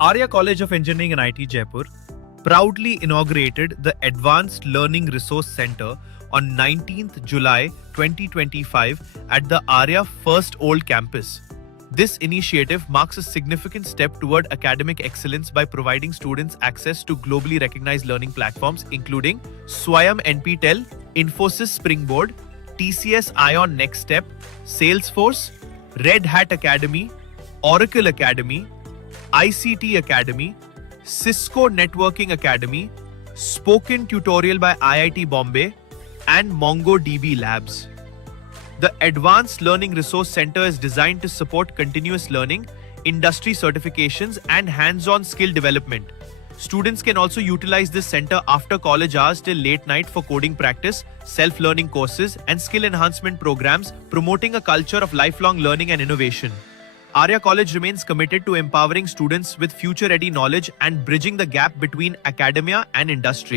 Arya College of Engineering and IT Jaipur proudly inaugurated the Advanced Learning Resource Center on 19th July 2025 at the Arya First Old Campus. This initiative marks a significant step toward academic excellence by providing students access to globally recognized learning platforms including SWAYAM NPTEL, Infosys Springboard, TCS Ion NextStep, Salesforce, Red Hat Academy, Oracle Academy, ICT Academy, Cisco Networking Academy, Spoken Tutorial by IIT Bombay, and MongoDB Labs. The Advanced Learning Resource Center is designed to support continuous learning, industry certifications, and hands-on skill development. Students can also utilize this center after college hours till late night for coding practice, self-learning courses, and skill enhancement programs, promoting a culture of lifelong learning and innovation. Arya College remains committed to empowering students with future-ready knowledge and bridging the gap between academia and industry.